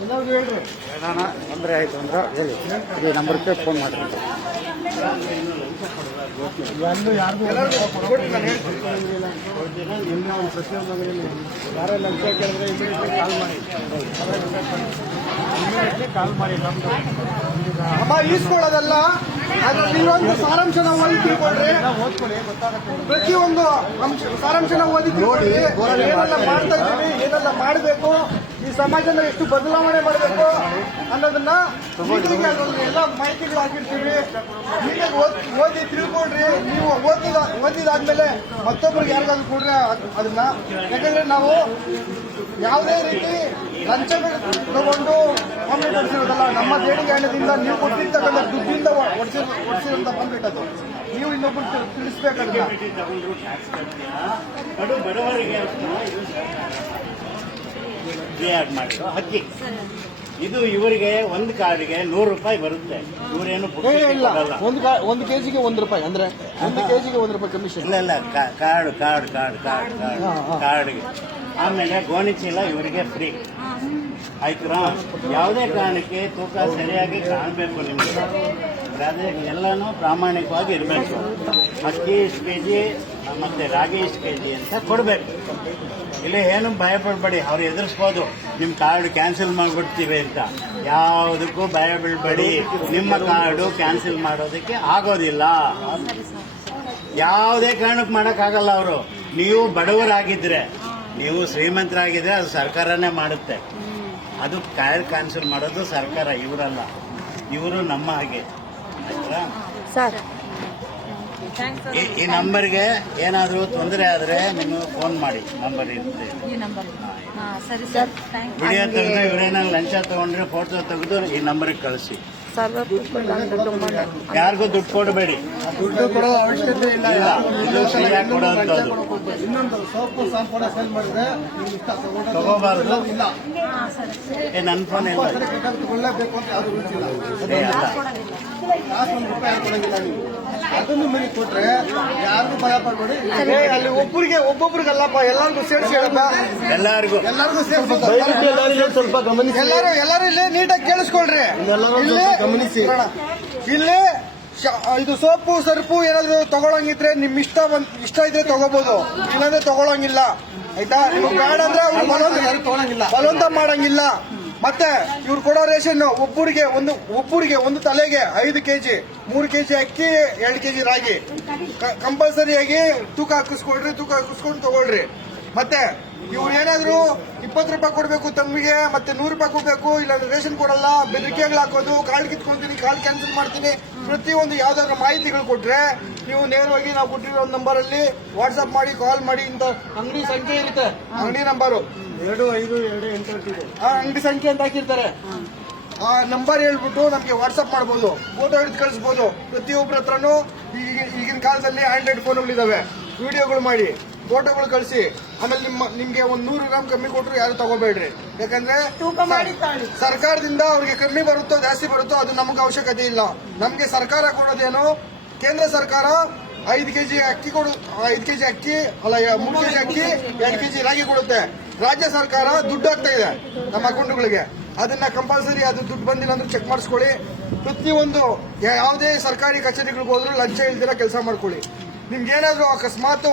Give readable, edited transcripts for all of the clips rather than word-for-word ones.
ಹೇಳೋಣ ತೊಂದರೆ ಆಯಿತು ಅಂದ್ರೆ ಹೇಳಿ, ಈ ನಂಬರ್ಗೆ ಫೋನ್ ಮಾಡಿರಿ. ಇವೆಲ್ಲೂ ಯಾರಿಗೂ ಯಾರೇ ಲಂಚ ಕೇಳಿದ್ರೆ ಇಮಿಡಿಯೇಟ್ಲಿ ಕಾಲ್ ಮಾಡಿ ನಮ್ದು ಅಮ್ಮ ಈಸ್ಕೊಳ್ಳೋದಲ್ಲ, ಅದು ನೀವೊಂದು ಸಾರಾಂಶನ ಓದಿ ತಿಳ್ಕೊಳ್ರಿ. ಓದ್ಕೊಳ್ಳಿ, ಗೊತ್ತಾಗುತ್ತೆ. ಪ್ರತಿಯೊಂದು ಸಾರಾಂಶನ ಓದಿ ತಿಳ್ಕೊಳ್ರಿ. ಏನೆಲ್ಲ ಮಾಡ್ತಾ ಇದ್ದೀವಿ, ಏನೆಲ್ಲ ಮಾಡಬೇಕು, ಈ ಸಮಾಜನ ಎಷ್ಟು ಬದಲಾವಣೆ ಮಾಡಬೇಕು ಅನ್ನೋದನ್ನ ನೀಟಾಗಿ ಅದರಲ್ಲಿ ಎಲ್ಲ ಮಾಹಿತಿಗಳು ಹಾಕಿರ್ತೀವಿ. ನೀಟಾಗಿ ಓದಿ ತಿಳ್ಕೊಳ್ರಿ. ನೀವು ಓದಿದಾದ್ಮೇಲೆ ಮತ್ತೊಬ್ಬರಿಗೆ ಯಾರಿಗಾದ್ರು ಕೊಡ್ರಿ ಅದನ್ನ. ಯಾಕಂದ್ರೆ ನಾವು ಯಾವುದೇ ರೀತಿ ಲಂಚ ತಗೊಂಡು ಕಾಂಪ್ಲೀಟ್ ಹೊಡಿಸಿರೋದಲ್ಲ. ನಮ್ಮ ದೇಣಿಗೆ ಹಣದಿಂದ ನೀವು ಕೊಟ್ಟಿರ್ತಕ್ಕಂಥ ದುಡ್ಡಿಂದ ಹೊಡಿಸಿರೋಂಥ ಕಾಂಪ್ಲೀಟ್ ಅದು. ನೀವು ಇನ್ನೊಬ್ಬರು ತಿಳಿಸ್ಬೇಕಾದ್ರೆ ಅಕ್ಕಿ ಇದು ಇವರಿಗೆ ಒಂದು ಕಾರ್ಡ್ಗೆ 100 ರೂಪಾಯಿ ಬರುತ್ತೆ. ಇವರೇನು ಇಲ್ಲ, ಒಂದು ಕೆಜಿಗೆ 1 ರೂಪಾಯಿ, ಅಂದ್ರೆ 1 ಕೆಜಿಗೆ 1 ರೂಪಾಯಿ ಕಮಿಷನ್. ಇಲ್ಲ ಕಾರ್ಡ್ಗೆ. ಆಮೇಲೆ ಗೋಣಿ ಚೀಲ ಇವರಿಗೆ ಫ್ರೀ ಆಯ್ತಾ. ಯಾವುದೇ ಕಾರಣಕ್ಕೆ ತೂಕ ಸರಿಯಾಗಿ ಕಾಣಬೇಕು ನಿಮಗೆ. ಅದೇ ಎಲ್ಲನೂ ಪ್ರಾಮಾಣಿಕವಾಗಿ ಇರಬೇಕು. ಅಕ್ಕಿ ಇಷ್ಟು ಕೆಜಿ ಮತ್ತೆ ರಾಗಿ ಇಷ್ಟು ಕೆಜಿ ಅಂತ ಕೊಡಬೇಕು. ಇಲ್ಲಿ ಏನು ಭಯ ಪಡಬೇಡಿ, ಅವ್ರು ಎದುರಿಸ್ಬೋದು ನಿಮ್ಮ ಕಾರ್ಡ್ ಕ್ಯಾನ್ಸಲ್ ಮಾಡಿಬಿಡ್ತೀವಿ ಅಂತ. ಯಾವುದಕ್ಕೂ ಭಯ ಬೀಳಬೇಡಿ. ನಿಮ್ಮ ಕಾರ್ಡು ಕ್ಯಾನ್ಸಲ್ ಮಾಡೋದಕ್ಕೆ ಆಗೋದಿಲ್ಲ. ಯಾವುದೇ ಕಾರಣಕ್ಕೆ ಮಾಡೋಕ್ಕಾಗಲ್ಲ. ಅವರು ನೀವು ಬಡವರಾಗಿದ್ರೆ, ನೀವು ಶ್ರೀಮಂತರಾಗಿದ್ರೆ ಅದು ಸರ್ಕಾರನೇ ಮಾಡುತ್ತೆ. ಅದು ಕಾರ್ಡ್ ಕ್ಯಾನ್ಸಲ್ ಮಾಡೋದು ಸರ್ಕಾರ, ಇವರಲ್ಲ. ಇವರು ನಮ್ಮ ಹಾಗೆ ಆಯ್ತಾ. ಈ ನಂಬರ್ಗೆ ಏನಾದರೂ ತೊಂದರೆ ಆದರೆ ನೀವು ಫೋನ್ ಮಾಡಿ, ನಂಬರ್ ಇರುತ್ತೆ. ವಿಡಿಯೋ ತೆಗೆದು ಇವರೇನಾದ್ರು ಲಂಚ ತಗೊಂಡ್ರೆ ಫೋಟೋ ತೆಗೆದು ಈ ನಂಬರ್ಗೆ ಕಳಿಸಿ. ಯಾರಿಗೂ ದುಡ್ಡು ಕೊಡಬೇಡಿ. ದುಡ್ಡು ಕೊಡೋ ಅವಶ್ಯಕತೆ ಇಲ್ಲ. ಇದು ಸರಿಯಾಗಿ ಕೊಡೋದು. ಇನ್ನೊಂದು ಸೋಪು ಸಾಂಪೂನ ಸೇಲ್ ಮಾಡಿದ್ರೆ ತಗೋಬಾರ್ದು. ಇಲ್ಲ, ನನ್ನ ಫೋನ್ ಇಲ್ಲ. ತಗೊಳ್ಳೇಬೇಕು ಅಂತ ಯಾರು ಗೊತ್ತಿಲ್ಲ. ಕಾಸು 1 ರೂಪಾಯಿ ಕೊಡಂಗಿಲ್ಲ. ನೀವು ಅದನ್ನು ಮನೆ ಕೊಟ್ರೆ ಯಾರಿಗೂ ಭಯ ಪಡ್ಬೇಡಿ. ಅಲ್ಲಿ ಒಬ್ಬೊಬ್ರಿಗಲ್ಲಪ್ಪ, ಎಲ್ಲರಿಗೂ ಸೇರಿಸಿ ಹೇಳಪ್ಪ. ಎಲ್ಲರಿಗೂ ಸೇರಿಸಿ ಸ್ವಲ್ಪ ಗಮನಿಸಿ. ಎಲ್ಲರೂ ಇಲ್ಲಿ ನೀಟಾಗಿ ಕೇಳಿಸ್ಕೊಳ್ರಿ. ಗಮನಿಸಿ. ಇಲ್ಲಿ ಇದು ಸೋಪು ಸರ್ಪು ಏನಾದ್ರು ತಗೊಳಂಗಿದ್ರೆ ನಿಮ್ ಇಷ್ಟ ಇದ್ರೆ ತಗೋಬಹುದು, ಇಲ್ಲಾಂದ್ರೆ ತಗೊಳಂಗಿಲ್ಲ. ಆಯ್ತಾ? ನೀವು ಬೇಡ ಅಂದ್ರೆ ಬಲವಂತ ಮಾಡಂಗಿಲ್ಲ. ಮತ್ತೆ ಇವ್ರು ಕೊಡೋ ರೇಷನ್ ಒಬ್ಬರಿಗೆ ಒಂದು ತಲೆಗೆ 5 ಕೆಜಿ, 3 ಕೆಜಿ ಅಕ್ಕಿ, 2 ಕೆಜಿ ರಾಗಿ ಕಂಪಲ್ಸರಿಯಾಗಿ ತೂಕ ಹಾಕಿಸ್ಕೊಂಡು ತಗೊಳ್ರಿ. ಮತ್ತೆ ಇವ್ರು ಏನಾದ್ರು 20 ರೂಪಾಯಿ ಕೊಡಬೇಕು ತಮ್ಮಿಗೆ, ಮತ್ತೆ 100 ರೂಪಾಯಿ ಕೊಡಬೇಕು, ಇಲ್ಲ ರೇಷನ್ ಕೊಡಲ್ಲ, ಬೆದರಿಕೆಗಳು ಹಾಕೋದು, ಕಾರ್ಡ್ ಕಿತ್ಕೊಂತೀನಿ, ಕಾರ್ಡ್ ಕ್ಯಾನ್ಸಲ್ ಮಾಡ್ತೀನಿ, ಪ್ರತಿಯೊಂದು ಯಾವ್ದಾದ್ರು ಮಾಹಿತಿಗಳು ಕೊಟ್ರೆ ನೀವು ನೇರವಾಗಿ ನಾವು ಕೊಟ್ಟಿರೋ ನಂಬರ್ ಅಲ್ಲಿ ವಾಟ್ಸ್ಆಪ್ ಮಾಡಿ, ಕಾಲ್ ಮಾಡಿ. ಇಂತ ಅಂಗಡಿ ಸಂಖ್ಯೆ ಇರುತ್ತೆ, ಅಂಗಡಿ ನಂಬರು 2528 ಅಂಗಡಿ ಸಂಖ್ಯೆ ಅಂತ ಹಾಕಿರ್ತಾರೆ. ಆ ನಂಬರ್ ಹೇಳ್ಬಿಟ್ಟು ನಮ್ಗೆ ವಾಟ್ಸ್ಆಪ್ ಮಾಡ್ಬೋದು, ಫೋಟೋ ಹಿಡಿದು ಕಳಿಸಬಹುದು. ಪ್ರತಿಯೊಬ್ಬರ ಹತ್ರನೂ ಈಗಿನ ಕಾಲದಲ್ಲಿ ಆಂಡ್ರಾಯ್ಡ್ ಫೋನ್ಗಳಿದಾವೆ. ವಿಡಿಯೋಗಳು ಮಾಡಿ, ಫೋಟೋಗಳು ಕಳಿಸಿ. ಆಮೇಲೆ ನಿಮ್ಗೆ 100 ಗ್ರಾಮ್ ಕಮ್ಮಿ ಕೊಟ್ಟರು ಯಾರು ತಗೋಬೇಡ್ರಿ. ಯಾಕಂದ್ರೆ ಸರ್ಕಾರದಿಂದ ಅವ್ರಿಗೆ ಕಮ್ಮಿ ಬರುತ್ತೋ ಜಾಸ್ತಿ ಬರುತ್ತೋ ಅದು ನಮ್ಗೆ ಅವಶ್ಯಕತೆ ಇಲ್ಲ. ನಮ್ಗೆ ಸರ್ಕಾರ ಕೊಡೋದೇನು, ಕೇಂದ್ರ ಸರ್ಕಾರ 5 ಕೆಜಿ ಅಕ್ಕಿ 5 ಕೆಜಿ ಅಕ್ಕಿ ಅಲ್ಲ 3 ಕೆಜಿ ಅಕ್ಕಿ, 2 ಕೆಜಿ ರಾಗಿ ಕೊಡುತ್ತೆ. ರಾಜ್ಯ ಸರ್ಕಾರ ದುಡ್ಡು ಹಾಕ್ತಾ ಇದೆ ನಮ್ಮ ಅಕೌಂಟ್ಗಳಿಗೆ. ಅದನ್ನ ಕಂಪಲ್ಸರಿ ಅದು ದುಡ್ಡು ಬಂದಿಲ್ಲ ಅಂದ್ರೆ ಚೆಕ್ ಮಾಡಿಸ್ಕೊಳ್ಳಿ. ಪ್ರತಿಯೊಂದು ಯಾವುದೇ ಸರ್ಕಾರಿ ಕಚೇರಿಗಳಿಗೆ ಹೋದ್ರು ಲಂಚ ಇಲ್ದಿರ ಕೆಲಸ ಮಾಡ್ಕೊಳ್ಳಿ. ನಿಮ್ಗೇನಾದ್ರೂ ಅಕಸ್ಮಾತ್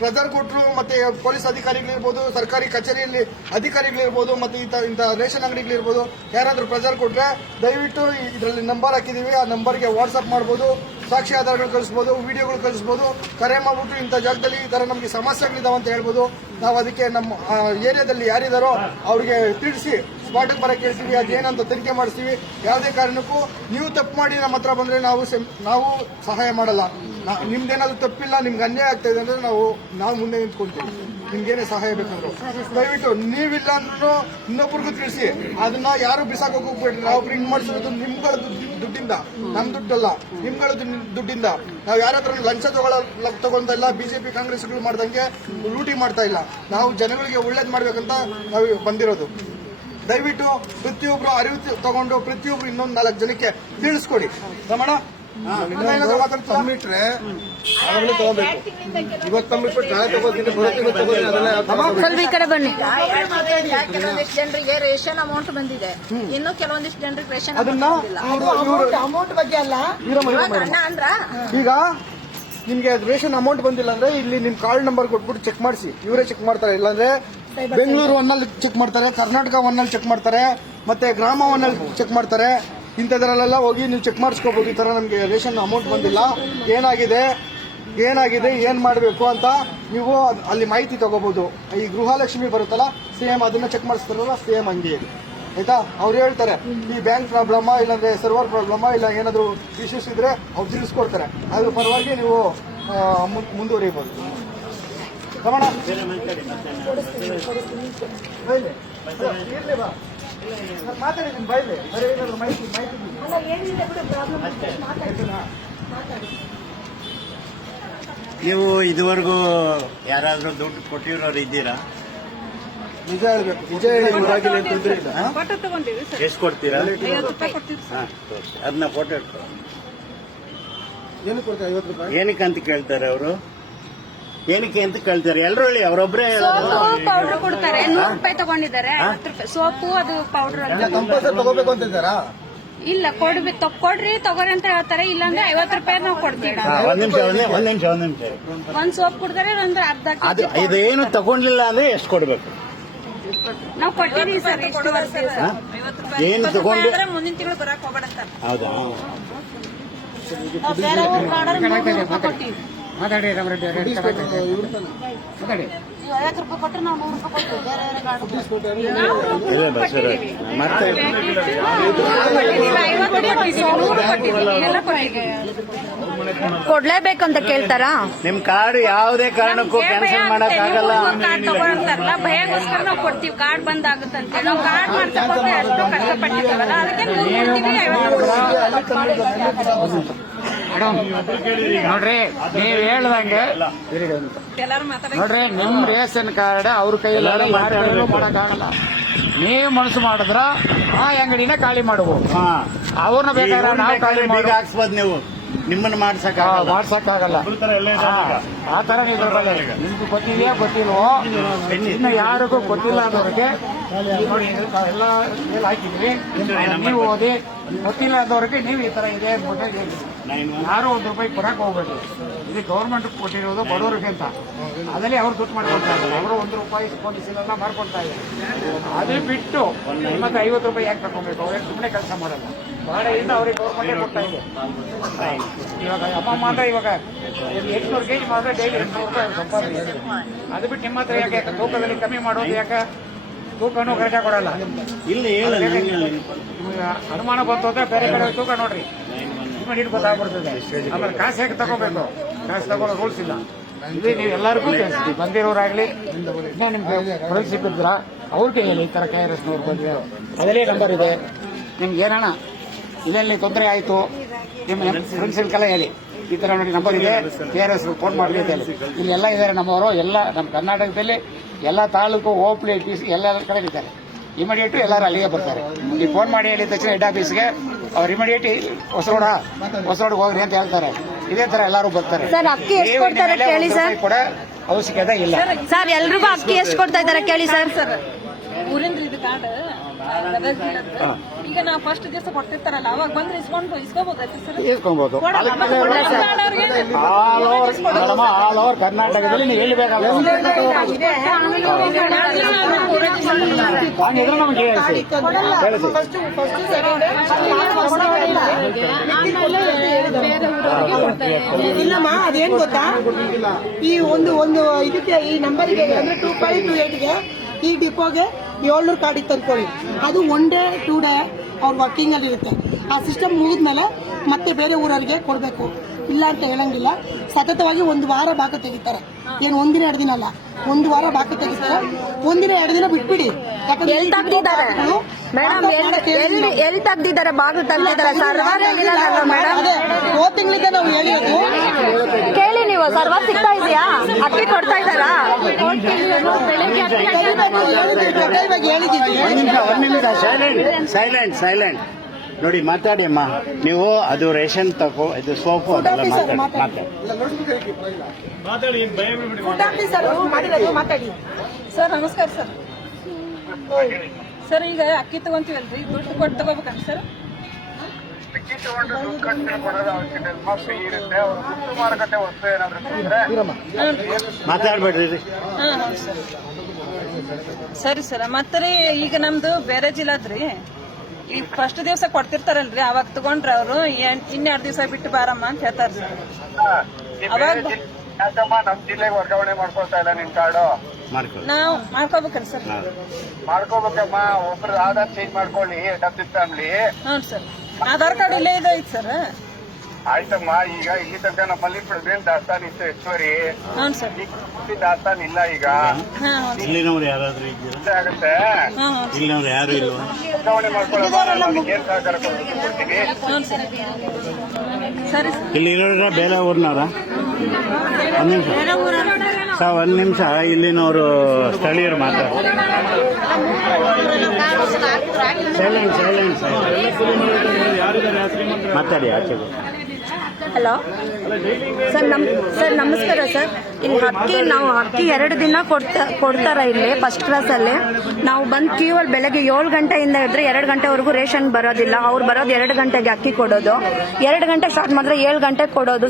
ಪ್ರೆಜರ್ ಕೊಟ್ಟರು, ಮತ್ತೆ ಪೊಲೀಸ್ ಅಧಿಕಾರಿಗಳಿರ್ಬೋದು, ಸರ್ಕಾರಿ ಕಚೇರಿಯಲ್ಲಿ ಅಧಿಕಾರಿಗಳಿರ್ಬೋದು, ಮತ್ತೆ ಇಂಥ ರೇಷನ್ ಅಂಗಡಿಗಳಿರ್ಬೋದು, ಯಾರಾದ್ರೂ ಪ್ರೆಜರ್ ಕೊಟ್ರೆ ದಯವಿಟ್ಟು ಇದರಲ್ಲಿ ನಂಬರ್ ಹಾಕಿದೀವಿ, ಆ ನಂಬರ್ಗೆ ವಾಟ್ಸ್ಆಪ್ ಮಾಡ್ಬೋದು, ಸಾಕ್ಷಿ ಆಧಾರಗಳು ಕಳಿಸ್ಬೋದು, ವಿಡಿಯೋಗಳು ಕಳಿಸ್ಬೋದು. ಕರೆ ಮಾಡ್ಬಿಟ್ಟು ಇಂಥ ಜಾಗದಲ್ಲಿ ಈ ತರ ನಮಗೆ ಸಮಸ್ಯೆಗಳಿದಾವೆ ಅಂತ ಹೇಳ್ಬೋದು. ನಾವು ಅದಕ್ಕೆ ನಮ್ಮ ಏರಿಯಾದಲ್ಲಿ ಯಾರಿದಾರೋ ಅವ್ರಿಗೆ ತಿಳಿಸಿ ಸ್ಪಾಟಿಗೆ ಬರಕ್ಕೆ ಹೇಳ್ತೀವಿ. ಅದೇನಂತ ತನಿಖೆ ಮಾಡಿಸ್ತೀವಿ. ಯಾವುದೇ ಕಾರಣಕ್ಕೂ ನೀವು ತಪ್ಪು ಮಾಡಿ ನಮ್ಮ ಹತ್ರ ಬಂದ್ರೆ ನಾವು ಸಹಾಯ ಮಾಡಲ್ಲ. ನಿಮ್ದೇನಾದ್ರು ತಪ್ಪಿಲ್ಲ, ನಿಮ್ಗೆ ಅನ್ಯಾಯ ಆಗ್ತಾ ಇದೆ ಅಂದ್ರೆ ನಾವು ಮುಂದೆ ನಿಂತ್ಕೊಳ್ತೀವಿ. ನಿಮ್ಗೇನೇ ಸಹಾಯ ಬೇಕಂದ್ರು ದಯವಿಟ್ಟು ನೀವಿಲ್ಲ ಅಂದ್ರೂ ಇನ್ನೊಬ್ರಿಗೂ ತಿಳಿಸಿ. ಅದನ್ನ ಯಾರು ಬಿಸಾಕೋಕ್ ಹೋಗ್ಬೇಡ್ರಿ. ನಾವು ಪ್ರಿಂಟ್ ಮಾಡಿಸಿರೋದು ನಿಮ್ಗಳ ದುಡ್ಡಿಂದ, ನಮ್ ದುಡ್ಡಲ್ಲ, ನಿಮ್ಗಳ ದುಡ್ಡಿಂದ. ನಾವು ಯಾರ ಹತ್ರ ಲಂಚ ತಗೊಂತ ಇಲ್ಲ. ಬಿಜೆಪಿ ಕಾಂಗ್ರೆಸ್ಗಳು ಮಾಡ್ದಂಗೆ ಲೂಟಿ ಮಾಡ್ತಾ ಇಲ್ಲ. ನಾವು ಜನಗಳಿಗೆ ಒಳ್ಳೇದ್ ಮಾಡ್ಬೇಕಂತ ನಾವು ಬಂದಿರೋದು. ದಯವಿಟ್ಟು ಪ್ರತಿಯೊಬ್ರು ಅರಿವು ತಗೊಂಡು ಪ್ರತಿಯೊಬ್ರು ಇನ್ನೊಂದು 4 ಜನಕ್ಕೆ ತಿಳಿಸ್ಕೊಡಿ. ರಮಣ ತಂಬಿಟ್ರೆ ಆವಾಗಲೇ ತಗೋಬೇಕು. ಇವತ್ತು ತಂಬಿಟ್ಟು ನಾಳೆ ತಗೋತೀನಿ, ಬರೋತ್ತಿನ ತಗೋತೀನಿ, ಅದೆಲ್ಲ ಸ್ವಲ್ಪ ಈ ಕಡೆ ಬನ್ನಿ. ಕೆಲವೊಂದಿಷ್ಟು ಜನರಿಗೆ ರೇಷನ್ ಅಮೌಂಟ್ ಬಂದಿದೆ, ಇನ್ನು ಕೆಲವೊಂದಿಷ್ಟು ಜನರಿಗೆ ರೇಷನ್ ಅದನ್ನ ಅಮೌಂಟ್ ಬಗ್ಗೆ ಅಲ್ಲ. ಅಣ್ಣ ಅಂದ್ರ ಈಗ ನಿಮ್ಗೆ ರೇಷನ್ ಅಮೌಂಟ್ ಬಂದಿಲ್ಲ ಅಂದ್ರೆ ಇಲ್ಲಿ ನಿಮ್ ಕಾರ್ಡ್ ನಂಬರ್ ಕೊಟ್ಬಿಟ್ಟು ಚೆಕ್ ಮಾಡಿಸಿ, ಇವರೇ ಚೆಕ್ ಮಾಡ್ತಾರೆ. ಇಲ್ಲಾಂದ್ರೆ ಬೆಂಗಳೂರು ಒನ್ನಲ್ಲಿ ಚೆಕ್ ಮಾಡ್ತಾರೆ, ಕರ್ನಾಟಕ ಒನ್ನಲ್ಲಿ ಚೆಕ್ ಮಾಡ್ತಾರೆ, ಮತ್ತೆ ಗ್ರಾಮ ಒನ್ನಲ್ಲಿ ಚೆಕ್ ಮಾಡ್ತಾರೆ. ಇಂಥದ್ರಲ್ಲೆಲ್ಲ ಹೋಗಿ ನೀವು ಚೆಕ್ ಮಾಡಿಸ್ಕೋಬಹುದು. ಈ ತರ ನಮ್ಗೆ ರೇಷನ್ ಅಮೌಂಟ್ ಬಂದಿಲ್ಲ, ಏನಾಗಿದೆ ಏನ್ ಮಾಡಬೇಕು ಅಂತ ನೀವು ಅಲ್ಲಿ ಮಾಹಿತಿ ತಗೋಬಹುದು. ಈ ಗೃಹಲಕ್ಷ್ಮಿ ಬರುತ್ತಲ್ಲ, ಸೇಮ್ ಅದನ್ನ ಚೆಕ್ ಮಾಡಿಸ್ತಾರಲ್ಲ, ಸೇಮ್ ಹಂಗೆ ಇದೆ. ಆಯ್ತಾ? ಅವ್ರು ಹೇಳ್ತಾರೆ ಈ ಬ್ಯಾಂಕ್ ಪ್ರಾಬ್ಲಮ್ ಇಲ್ಲಾಂದ್ರೆ ಸರ್ವರ್ ಪ್ರಾಬ್ಲಮ್ ಇಲ್ಲ ಏನಾದ್ರು ಇಶ್ಯೂಸ್ ಇದ್ರೆ ಅವ್ರು ತಿಳಿಸ್ಕೊಡ್ತಾರೆ. ಅದ್ರ ಪರವಾಗಿ ನೀವು ಮುಂದುವರಿಯಬಹುದು. ರಮಣ ಮಾತಾಡಿದ್ದೀನಿ ಬೈಲಿ, ಬರೀ ಏನಾದ್ರು ಮಾಹಿತಿ ನೀವು ಇದುವರೆಗೂ ಯಾರಾದ್ರೂ ದುಡ್ಡು ಕೊಟ್ಟಿರೋರು ಇದ್ದೀರಾ? ನಿಜ ಹೇಳ್ಬೇಕು, ನಿಜ ಹೇಳಿ ಊರಾಗಿಲ್ಲ ಅಂತ ಇದ್ರೆ ಇಲ್ಲ. ಎಷ್ಟು ಕೊಡ್ತೀರಾ? ಹಾ, ಅದನ್ನ ಫೋಟೋ ಇಟ್ಕೊ. ಏನು ಕೊಡ್ತಾರೆ? 50 ರೂಪಾಯಿ. ಏನಕ್ಕೆ ಅಂತ ಕೇಳ್ತಾರೆ ಅವರು? ಏನಕ್ಕೆ ಅಂತ ಕೇಳ್ತಾರೆ? ಎಲ್ಲರೂ ಹೇಳಿ, ಅವರೊಬ್ಬರೇ ಪೌಡರ್ ಕೊಡ್ತಾರೆ, 100 ರೂಪಾಯಿ ತಗೊಂಡಿದ್ದಾರೆ, 50 ರೂಪಾಯಿ ಸೋಪು, ಅದು ಪೌಡರ್ ಕಂಪಲ್ಸರಿ ತಗೋಬೇಕು ಅಂತ ಇದ್ದಾರಾ? ಇಲ್ಲ, ಕೊಡ್ರಿ ತಗೋರಿ ಅಂತ ಹೇಳ್ತಾರೆ. ಇಲ್ಲಾಂದ್ರೆ 50 ರೂಪಾಯಿ ನಾವು ಕೊಡ್ತೀವಿ. ಒಂದ್ ನಿಮಿಷ ಒಂದ್ ಸೋಪ್ ಕೊಡ್ತಾರೆ, ಒಂದು ಅರ್ಧ ಅದು ಇದೇನು ತಗೊಂಡಿಲ್ಲ ಅಂದ್ರೆ ಎಷ್ಟು ಕೊಡ್ಬೇಕು? ನಾವು ಕೊಟ್ಟಿದೀವಿ ಸರ್ ಇಷ್ಟು ವರ್ಷ. ಏನು ತಗೊಂಡು? ಮುಂದಿನ ತಿಂಗಳು ಬರಕ್ ಹೋಗ್ಬೇಡಂತ. ಹೌದಾ? ಬೇರೆ ಊರ್ಗ್ ಆರ್ಡರ್ 100 ರೂಪಾಯಿ ಕೊಟ್ಟಿವಿ. ಮಾತಾಡಿ ರಾಮರೆಡ್ಡಿ ಅವರೇ, ಮಾತಾಡಿ. 50 ರೂಪಾಯಿ ಕೊಟ್ಟರೆ ನಾವು 100 ರೂಪಾಯಿ ಕೊಡ್ತೀವಿ. ಬೇರೆ ಇಲ್ಲ ಬಸವರಾಜ್ ಮತ್ತೆ ಕೊಡ್ಲೇಬೇಕಂತ ಕೇಳ್ತಾರಾ? ನಿಮ್ ಕಾರ್ಡ್ ಯಾವುದೇ ಕಾರಣಕ್ಕೂ ಕ್ಯಾನ್ಸಲ್ ಮಾಡಕ್ ಆಗಲ್ಲ. ಕಾರ್ಡ್ ತಗೊಳ್ತಾರಲ್ಲ, ಭಯಗೋಸ್ಕರ ನಾವು ಕೊಡ್ತೀವಿ. ಕಾರ್ಡ್ ಬಂದ್ ಆಗುತ್ತಂತೆ. ನಾವು ಕಾರ್ಡ್ ಮಾಡ್ಸಕ್ ಹೋದ್ರೆ ಎಷ್ಟೋ ಕಷ್ಟಪಟ್ಟಿದ್ದೀವಲ್ಲ, ಅದಕ್ಕೆ 100 ಕೊಡ್ತೀವಿ, 50 ಮೇಡಮ್ ನೋಡ್ರಿ, ನೀವ್ ಹೇಳ್ದಂಗೆ ನೋಡ್ರಿ, ನಿಮ್ ರೇಷನ್ ಕಾರ್ಡ್ ಅವ್ರ ಕೈಯಲ್ಲಿ ಯಾರು ಮಾಡಕ್ಕಾಗಲ್ಲ. ನೀವು ಮನಸ್ಸು ಮಾಡಿದ್ರ ಆ ಅಂಗಡಿನ ಖಾಲಿ ಮಾಡಬಹುದು. ಹಾ, ಅವ್ರನ್ನ ಬೇಕಾದ್ರೆ ನಾವು ಖಾಲಿ ಬೀಗ ಹಾಕ್ಸ್ಬೋದು. ನೀವು ನಿಮ್ಮನ್ನ ಮಾಡ್ಸಕ್ಕಾಗಲ್ಲ. ಆ ತರ ನಿಮ್ಗೆ ಗೊತ್ತಿದೆಯಾ ಗೊತ್ತಿಲ್ವೋ? ಇನ್ನು ಯಾರಿಗೂ ಗೊತ್ತಿಲ್ಲ ಅನ್ನೋರಿಗೆ ನೋಡಿ ಎಲ್ಲ ಹಾಕಿದ್ವಿ, ನೀವು ಓದಿ. ಗೊತ್ತಿಲ್ಲ ಅನ್ನೋರಿಗೆ ನೀವು ಈ ತರ ಇದೆ ಅಂದ್ಬಿಟ್ಟು ಹೇಳಿ. ಯಾರು 1 ರೂಪಾಯಿ ಕೊಡಕ್ ಹೋಗ್ಬೇಕು. ಇದು ಗೌರ್ಮೆಂಟ್ ಕೊಟ್ಟಿರೋದು ಬಡವರಿಗೆ ಅಂತ. ಅದರಲ್ಲಿ ಅವ್ರು ದುಡ್ಡು ಮಾಡ್ಕೊಳ್ತಾ ಇದ್ದಾರೆ. ಅವರು 1 ರೂಪಾಯಿ ಪೊಲೀಸೆಲ್ಲ ಮಾಡ್ಕೊಳ್ತಾ ಇದ್ದಾರೆ. ಅದೇ ಬಿಟ್ಟು ಮತ್ತೆ 50 ರೂಪಾಯಿ ಯಾಕೆ ತಗೋಬೇಕು? ಅವ್ರಿಗೆ ಸುಮ್ಮನೆ ಕೆಲಸ ಮಾಡಲ್ಲ. ಬಾಳೆಯಿಂದ ಅವ್ರಿಗೆ ಗೌರ್ಮೆಂಟೇ ಕೊಡ್ತಾ ಇದೆ. ಇವಾಗ ಅಮ್ಮಮ್ಮ ಅಂದ್ರೆ ಇವಾಗ 800 ಕೆಜಿ ಮಾಡಿದ್ರೆ ಡೈಲಿ 800 ರೂಪಾಯಿ ಸಂಪಾದನೆ ಇದೆ. ಅದು ಬಿಟ್ಟು ನಿಮ್ಮ ಹತ್ರ ಯಾಕೆ ತೂಕದಲ್ಲಿ ಕಮ್ಮಿ ಮಾಡೋದು? ಯಾಕೆ ತೂಕನೂ ಕರೆಕ್ಟಾಗಿ ಕೊಡಲ್ಲ. ಇಲ್ಲಿ ಹೇಳ ನಿಮ್ಗೆ ಅನುಮಾನ ಬಂತು ಅಂದ್ರೆ ಬೇರೆ ಕಡೆ ತೂಕ ನೋಡ್ರಿ, ಹಿಡಿದು ಗೊತ್ತಾಗ್ಬಿಡ್ತದೆ. ಆಮೇಲೆ ಕಾಸು ಹೇಗೆ ತಗೋಬೇಕು? ಕಾಸು ತಗೊಳ್ಳೋ ರೂಲ್ಸ್ ಇಲ್ಲ. ಇಲ್ಲಿ ನೀವು ಎಲ್ಲರಿಗೂ ಕೇಳಿಸ್ತೀವಿ, ಬಂದಿರೋರಾಗ್ಲಿ ಇನ್ನೇ ನಿಮ್ಗೆ ಹೊರಗೆ ಸಿಕ್ಕಿದ್ರ ಅವ್ರಿಗೆ ಹೇಳಿ, ಈ ತರ KRSನವ್ರು ಬಂದ್ರೆ ಅದರಲ್ಲಿ ನಂಬರ್ ಇದೆ. ನಿಮ್ಗೆ ಏನಣ್ಣ ಇದರಲ್ಲಿ ತೊಂದರೆ ಆಯಿತು, ನಿಮ್ಮ ಫ್ರೆಂಡ್ಸ್ಗೆಲ್ಲ ಹೇಳಿ, ಈ ತರ ನೋಡಿ ನಂಬರ್ ಇದೆ, KRS ಫೋನ್ ಮಾಡಲಿ ಅಂತ ಹೇಳಿ. ಇಲ್ಲಿ ಎಲ್ಲ ಇದ್ದಾರೆ ನಮ್ಮವರು, ಎಲ್ಲ ನಮ್ಮ ಕರ್ನಾಟಕದಲ್ಲಿ ಎಲ್ಲ ತಾಲೂಕು ಹೋಬಳಿ ಎಲ್ಲ ಕಡೆ ಇದ್ದಾರೆ. ಇಮಿಡಿಯೇಟ್ ಎಲ್ಲರೂ ಅಲ್ಲಿಗೆ ಬರ್ತಾರೆ. ಈ ಫೋನ್ ಮಾಡಿ ಹೇಳಿದ ತಕ್ಷಣ ಹೆಡ್ ಆಫೀಸ್ಗೆ ಅವ್ರು ಇಮಿಡಿಯೇಟ್ ಹೊಸರೋಡ್ಗೆ ಹೋಗ್ರಿ ಅಂತ ಹೇಳ್ತಾರೆ. ಇದೇ ತರ ಎಲ್ಲರೂ ಬರ್ತಾರೆ. ಸರ್, ಅಕ್ಕಿ ಎಷ್ಟು ಕೊಡ್ತಾರೆ ಕೇಳಿ ಸರ್. ಕೂಡ ಅವಶ್ಯಕತೆ ಇಲ್ಲ ಸರ್. ಎಲ್ರಿಗೂ ಅಕ್ಕಿ ಎಷ್ಟು ಕೊಡ್ತಾ ಇದ್ದಾರೆ ಕೇಳಿ ಸರ್. ಊರಿಂದ ಇದು ಕಾರ್ಡ್ ಈಗ ನಾವು ಫಸ್ಟ್ ದಿವಸ ಕೊಟ್ಟಿರ್ತಾರಲ್ಲ, ಅವಾಗ ಬಂದ್ರೆ ಇಸ್ಕೋಬಹುದೈತಿ ಸರ್? ಇಸ್ಕೊಬಹುದು. ಆಲ್ ಓವರ್ ಕರ್ನಾಟಕದಲ್ಲಿ ನೀವು ಎಲ್ಲಿ ಬೇಕಾದ್ರೆ ನಮ್ಗೆ ಇಲ್ಲಮ್ಮ, ಅದೇನ್ ಗೊತ್ತಾ, ಈ ಒಂದು ಇದಕ್ಕೆ ಈ ನಂಬರ್ಗೆ ಅಂದ್ರೆ 2528ಗೆ ಈ ಡಿಪೋಗೆ 700 ಕಾರ್ಡ್ ಇತ್ತು ಅನ್ಕೊಳ್ಳಿ. ಅದು 1 ಡೇ 2 ಡೇ ಅವ್ರ ವರ್ಕಿಂಗ್ ಅಲ್ಲಿ ಇರುತ್ತೆ. ಆ ಸಿಸ್ಟಮ್ ಮುಗಿದ್ಮೇಲೆ ಮತ್ತೆ ಬೇರೆ ಊರವರಿಗೆ ಕೊಡಬೇಕು. ಇಲ್ಲ ಅಂತ ಹೇಳಂಗಿಲ್ಲ. ಸತತವಾಗಿ 1 ವಾರ ಬಾಕ ತೆಗಿತಾರೆ. ಏನು 1 ದಿನ 2 ದಿನ ಅಲ್ಲ, 1 ವಾರ ಬಾಕ ತೆಗಿತಾರೆ. 1 ದಿನ 2 ದಿನ ಬಿಟ್ಬಿಡಿ. ಎಲ್ಲಿ ತೆಗ್ದಿದ್ದಾರೆ ಮೇಡಮ್? ಎಲ್ಲಿ ತೆಗ್ದಿದ್ದಾರೆ? ಬಾಗಿಲು ತೆಗ್ದಿದ್ದಾರೆ. ಸರ್ವರ್ ಮೇಡಮ್, ಅದೇ ಹೋದ ತಿಂಗಳಿಂದ ನಾವು ಹೇಳಿರೋದು. ಕೇಳಿ ನೀವು, ಸರ್ವರ್ ಸಿಗ್ತಾ ಇದೆಯಾ? ಅಕ್ಕಿ ಕೊಡ್ತಾ ಇದ್ದಾರಾ? ಇವಾಗ ಹೇಳಿದ್ದೀವಿ. ಸೈಲೆಂಟ್ ನೋಡಿ ಮಾತಾಡಿ ಅಮ್ಮ ನೀವು ಅದು ರೇಷನ್ ತಗೋ ಇದು ಸೋಪು ಅದೆಲ್ಲ ಆಫೀಸರ್ ಮಾತಾಡಿ ಫುಡ್ ಆಫೀಸರ್ ಮಾಡಿರೋದು ಮಾತಾಡಿ. ಸರ್ ನಮಸ್ಕಾರ ಸರ್. ಸರ್ ಈಗ ಅಕ್ಕಿ ತಗೊಂತೀವಲ್ರಿ ದುಡ್ಡು ಕೊಟ್ಟು ತಗೋಬೇಕಂತ ಸರ್? ಮಾತಾಡ್ಬೇಡ್ರಿ. ಹಾಂ ಹೌದು ಸರ್. ಸರಿ ಸರ್. ಮತ್ತೆ ರೀ ಈಗ ನಮ್ದು ಬೇರೆ ಜಿಲ್ಲಾದ್ರಿ, ಈಗ ಫಸ್ಟ್ ದಿವಸ ಕೊಡ್ತಿರ್ತಾರಲ್ರಿ ಅವಾಗ ತಗೊಂಡ್ರ ಅವರು ಇನ್ನೆರಡು ದಿವಸ ಬಿಟ್ಟು ಬಾರಮ್ಮ ಅಂತ ಹೇಳ್ತಾರ ಸರ್. ಅವಾಗ ನಮ್ ಜಿಲ್ಲೆಗೆ ವರ್ಗಾವಣೆ ಮಾಡ್ಕೊಳ್ತಾ ಇಲ್ಲ ನಿನ್ ಕಾರ್ಡು ಮಾಡ್ಕೊಳ್ಳಿ. ನಾವು ಮಾಡ್ಕೋಬೇಕಲ್ಲ ಸರ್? ಮಾಡ್ಕೋಬೇಕಮ್ಮ. ಒಬ್ರು ಆಧಾರ್ ಚೇಂಜ್ ಮಾಡ್ಕೊಳ್ಳಿ ಹೆಡ್ ಆಫ್ ದಿ ಫ್ಯಾಮಿಲಿ. ಹ್ಞೂ ಸರ್. ಆಧಾರ್ ಕಾರ್ಡ್ ಇಲ್ಲೇ ಇದೆ ಐತೆ ಸರ್. ಆಯ್ತಮ್ಮ. ಈಗ ಇಲ್ಲಿ ತನಕ ನಮ್ಮಲ್ಲಿ ಪ್ರೆಸಿಡೆಂಟ್ ದಾಸ್ತಾನ್ ಇತ್ತು ಹೆಚ್ಚುವರಿ. ಹ್ಞೂ ಸರ್. ಈಗ ದಾಸ್ತಾನ್ ಇಲ್ಲ. ಈಗ ಹಾಂ ಇಲ್ಲಿನವ್ರು ಯಾರಾದ್ರೂ ಇದ್ದೀರಾ? ಆಗುತ್ತೆ. ಹಾಂ ಇಲ್ಲಿನವ್ರು ಯಾರು ಇಲ್ವಾ? ವರ್ಗಾವಣೆ ಮಾಡ್ಕೊಳ್ಳೋದು ಏನ್ ಸಹಕಾರ ಕೊಡ್ತೀವಿ. ಹ್ಞೂ ಸರ್. ಸರಿ ಸರ್. ಇಲ್ಲಿ ಇರೋರ ಬೇರೆ ಊರ್ನವ್ರ? ಒಂದ್ ನಿಮಿಷ ಸರ್, ಒಂದ್ ನಿಮಿಷ. ಇಲ್ಲಿನವರು ಸ್ಥಳೀಯರು ಮಾತಾಡ್ತಾರೆ. ಸೈಲೆಂಟ್ ಮಾತಾಡಿ ಆಚೆಗೆ. ಹಲೋ ಸರ್ ನಮಸ್ಕಾರ ಸರ್. ಇಲ್ಲಿ ನಾವು ಅಕ್ಕಿ 2 ದಿನ ಕೊಡ್ತಾರ ಇಲ್ಲಿ ಫಸ್ಟ್ ಕ್ಲಾಸ್ ಅಲ್ಲಿ. ನಾವು ಬಂದು ಕ್ಯೂ ಅಲ್ಲಿ ಬೆಳಗ್ಗೆ 7 ಗಂಟೆಯಿಂದ ಹಿಡಿದ್ರೆ 2 ಗಂಟೆವರೆಗೂ ರೇಷನ್ ಬರೋದಿಲ್ಲ. ಅವ್ರು ಬರೋದು 2 ಗಂಟೆಗೆ ಅಕ್ಕಿ ಕೊಡೋದು. 2 ಗಂಟೆಗೆ ಸ್ಟಾರ್ಟ್ ಮಾಡಿದ್ರೆ 7 ಗಂಟೆಗೆ ಕೊಡೋದು.